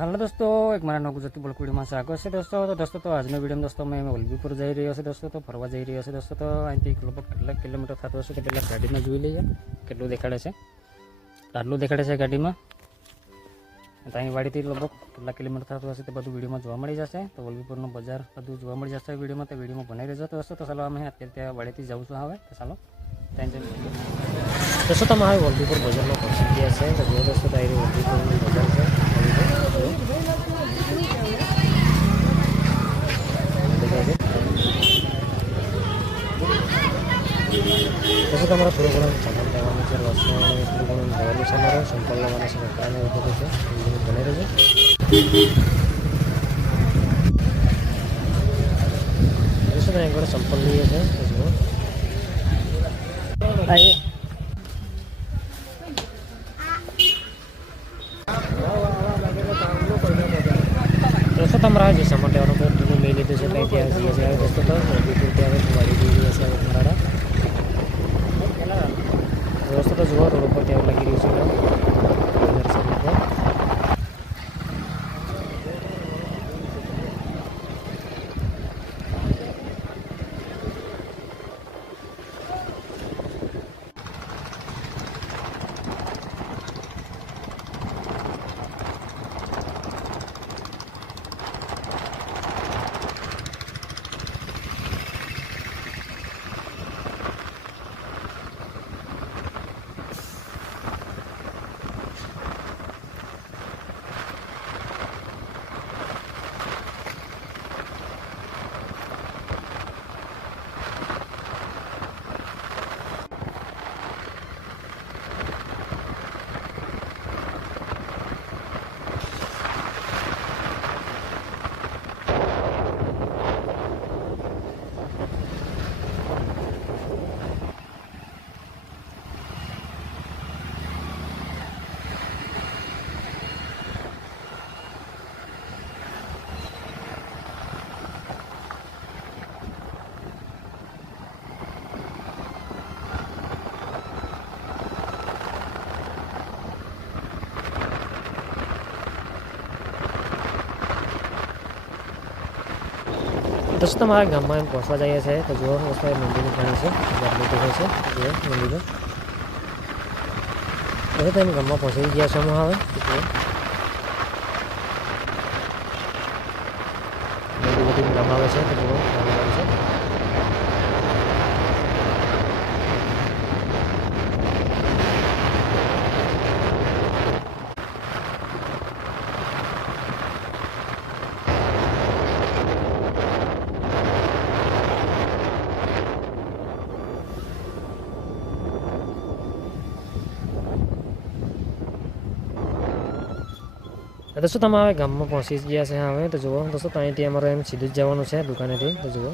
હાલો દોસ્તો, એક મારા નવ ગુજરાતી બ્લોગ વિડીયોમાં સ્વાગત છે દોસ્તો. તો આજનો વિડીયો દોસ્તો મેં વલભીપુર જઈ રહ્યો છે દોસ્તો. તો ફરવા જઈ રહ્યો છે દોસ્તો. તો અહીંથી લગભગ કેટલાક કિલોમીટર થતું હશે, તો પહેલાં ગાડીમાં જોઈ લઈએ કેટલું દેખાડે છે. આટલું દેખાડે છે ગાડીમાં. અહીં વાડીથી લગભગ કેટલા કિલોમીટર થતું હશે તે બધું વિડીયોમાં જોવા મળી જશે. તો વલભીપુરનું બજાર બધું જોવા મળી જશે વિડીયોમાં. તો વિડીયોમાં બનાવી રહેજો દોસ્તો. તો ચાલો અમે અત્યારે ત્યાં વાડીથી જાઉં છું હવે. તો ચાલો ત્યાં જઈને દોસ્તો તમારે વલભીપુર બજારમાં પહોંચી ગયા છે. તો જો દોસ્તો તારી વલભીપુરનું બજાર છે. પછી તમારે થોડું ઘણું સામાન લેવાનું છે, લસણ થોડું ઘણું લેવાનું છે, અમારે સંપલ લેવાના છે, કપડાને એવું બધું છે. બની રહેજો. જોઈશું ને એકવાર સંપલ લઈએ છે. જુઓ દોસ્તો તમારા જે સામાન લેવાનું બધું લઈ લીધું છે. એટલે ત્યાં જઈએ છીએ દોસ્તો. તો વલભીપુર ત્યાં વાડી જઈ રહ્યા છે મારા દોસ્તો. તો જુઓ રોડ ઉપર ત્યાં લાગી રહ્યું છે. દોસ્તો તમારા ગામમાં એમ પહોંચવા જઈએ છીએ. તો જુઓ દોસ્તો મંદિરની ઘણી છે, ગામની દેખાય છે. જુઓ મંદિર પછી તમે ગામમાં પહોંચી ગયા છો હવે. જુઓ બધી ગામ આવે છે. તો જુઓ ગામ આવે છે. દોસ્તો તમે હવે ગામમાં પહોંચી ગયા છે હવે. તો જુઓ દોસ્તો અહીંથી અમારે એમ સીધું જ જવાનું છે દુકાનેથી. તો જુઓ